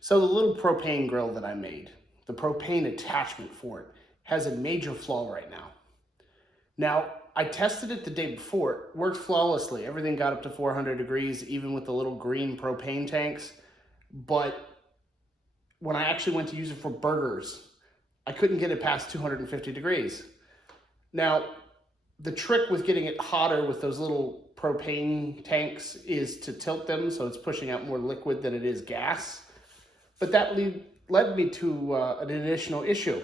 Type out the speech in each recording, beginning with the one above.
So the little propane grill that I made, the propane attachment for it, has a major flaw right now. Now, I tested it the day before. It worked flawlessly. Everything got up to 400 degrees, even with the little green propane tanks. But when I actually went to use it for burgers, I couldn't get it past 250 degrees. Now, the trick with getting it hotter with those little propane tanks is to tilt them so it's pushing out more liquid than it is gas. But that led me to an additional issue.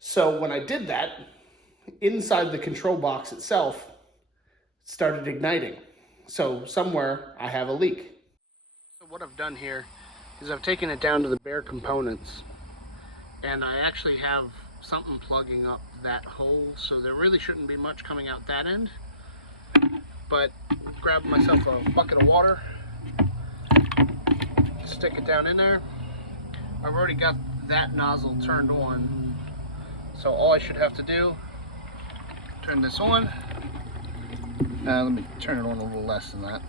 So when I did that, inside the control box itself, it started igniting. So somewhere I have a leak. So what I've done here is I've taken it down to the bare components, and I actually have something plugging up that hole, so there really shouldn't be much coming out that end. But grab myself a bucket of water, stick it down in there. I've already got that nozzle turned on, so all I should have to do, turn this on. Let me turn it on a little less than that.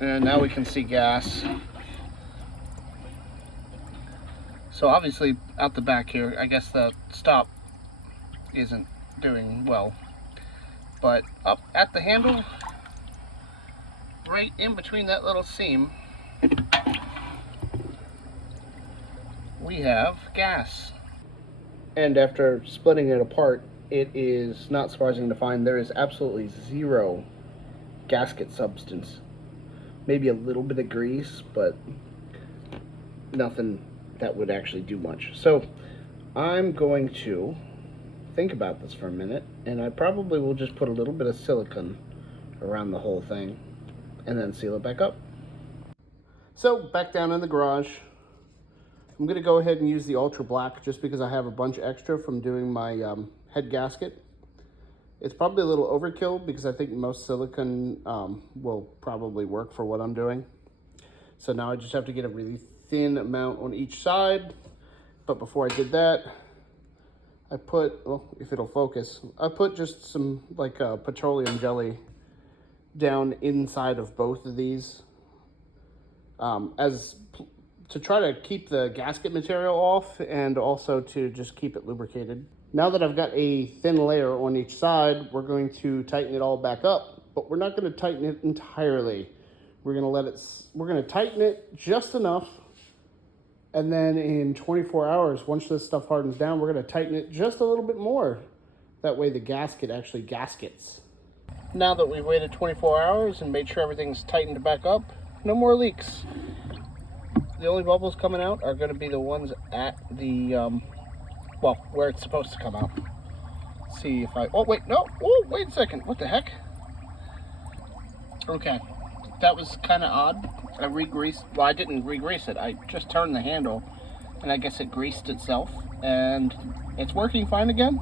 And now we can see gas. So obviously out the back here, I guess the stop isn't doing well. But up at the handle, right in between that little seam, we have gas. And after splitting it apart, it is not surprising to find there is absolutely zero gasket substance. Maybe a little bit of grease, but nothing that would actually do much. So I'm going to think about this for a minute, and I probably will just put a little bit of silicone around the whole thing and then seal it back up. So back down in the garage, I'm going to go ahead and use the ultra black just because I have a bunch extra from doing my head gasket. It's probably a little overkill because I think most silicone will probably work for what I'm doing. So now I just have to get a really thin amount on each side. But before I did that, I put, well, if it'll focus, I put just some like petroleum jelly down inside of both of these to try to keep the gasket material off and also to just keep it lubricated. Now that I've got a thin layer on each side, we're going to tighten it all back up, but we're not going to tighten it entirely. We're going to tighten it just enough, and then in 24 hours, once this stuff hardens down, we're going to tighten it just a little bit more. That way the gasket actually gaskets. Now that we've waited 24 hours and made sure everything's tightened back up, no more leaks. The only bubbles coming out are going to be the ones at the, well, where it's supposed to come out. Let's see if I, oh wait, no, oh, wait a second, what the heck? Okay, that was kind of odd. I re-greased, well, I didn't re-grease it, I just turned the handle, and I guess it greased itself, and it's working fine again.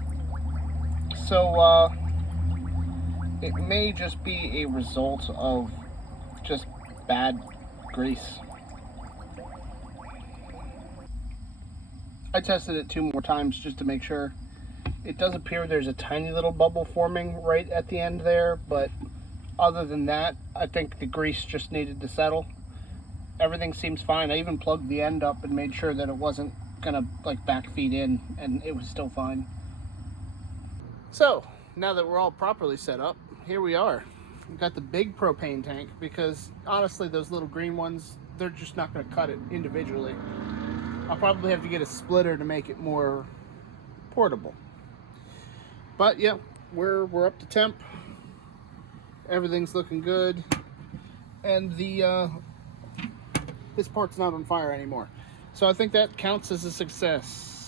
So, it may just be a result of just bad grease. I tested it 2 more times just to make sure. It does appear there's a tiny little bubble forming right at the end there, but other than that, I think the grease just needed to settle. Everything seems fine. I even plugged the end up and made sure that it wasn't gonna like backfeed in, and it was still fine. So now that we're all properly set up, here we are. We've got the big propane tank because honestly those little green ones, they're just not gonna cut it individually. I'll probably have to get a splitter to make it more portable. But yeah, we're up to temp. Everything's looking good. And this part's not on fire anymore. So I think that counts as a success.